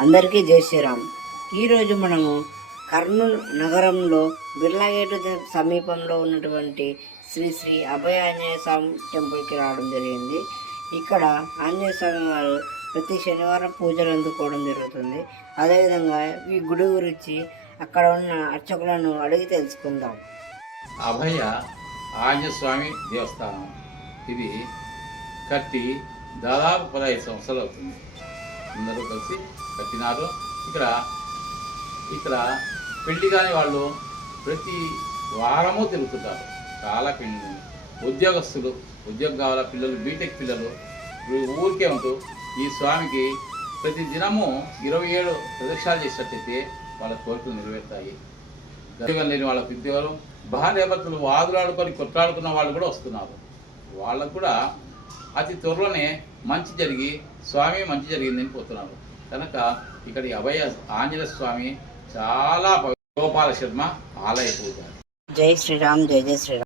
అందరికీ జై శ్రీరామ్. ఈరోజు మనము కర్నూలు నగరంలో బిర్లాగేటు సమీపంలో ఉన్నటువంటి శ్రీ శ్రీ అభయ ఆంజనేయ స్వామి టెంపుల్కి రావడం జరిగింది. ఇక్కడ ఆంజనేయ స్వామి వారు ప్రతి శనివారం పూజలు అందుకోవడం జరుగుతుంది. అదేవిధంగా ఈ గుడి గురించి అక్కడ ఉన్న అర్చకులను అడిగి తెలుసుకుందాం. అభయ ఆంజనేయ స్వామి దేవస్థానం ఇది కట్టి దాదాపు 15 సంవత్సరాలు అవుతుంది. అందరూ కలిసి కట్టినారు. ఇక్కడ పెళ్లి కాని వాళ్ళు ప్రతి వారము తిరుగుతుంటారు. చాలా పెళ్లి ఉద్యోగస్తులు, ఉద్యోగం కావాల పిల్లలు, బీటెక్ పిల్లలు ఊరికే ఉంటూ ఈ స్వామికి ప్రతి దినము 27 ప్రదక్షిణాలు చేసినట్టయితే వాళ్ళ కోరికలు నెరవేరుతాయి. ఉద్యోగం లేని వాళ్ళకి ఉద్యోగం, భార్యాభర్తలు వాదులాడుకొని కొట్లాడుకున్న వాళ్ళు కూడా వస్తున్నారు. వాళ్ళకు కూడా అతి త్వరలోనే మంచి జరిగి స్వామి మంచి జరిగిందని పోతున్నారు. కనుక ఇక్కడి అభయ ఆంజనేయ స్వామి చాలా గోపాల శర్మ ఆలయ పూజ. జై శ్రీరామ్, జై జై శ్రీరామ్.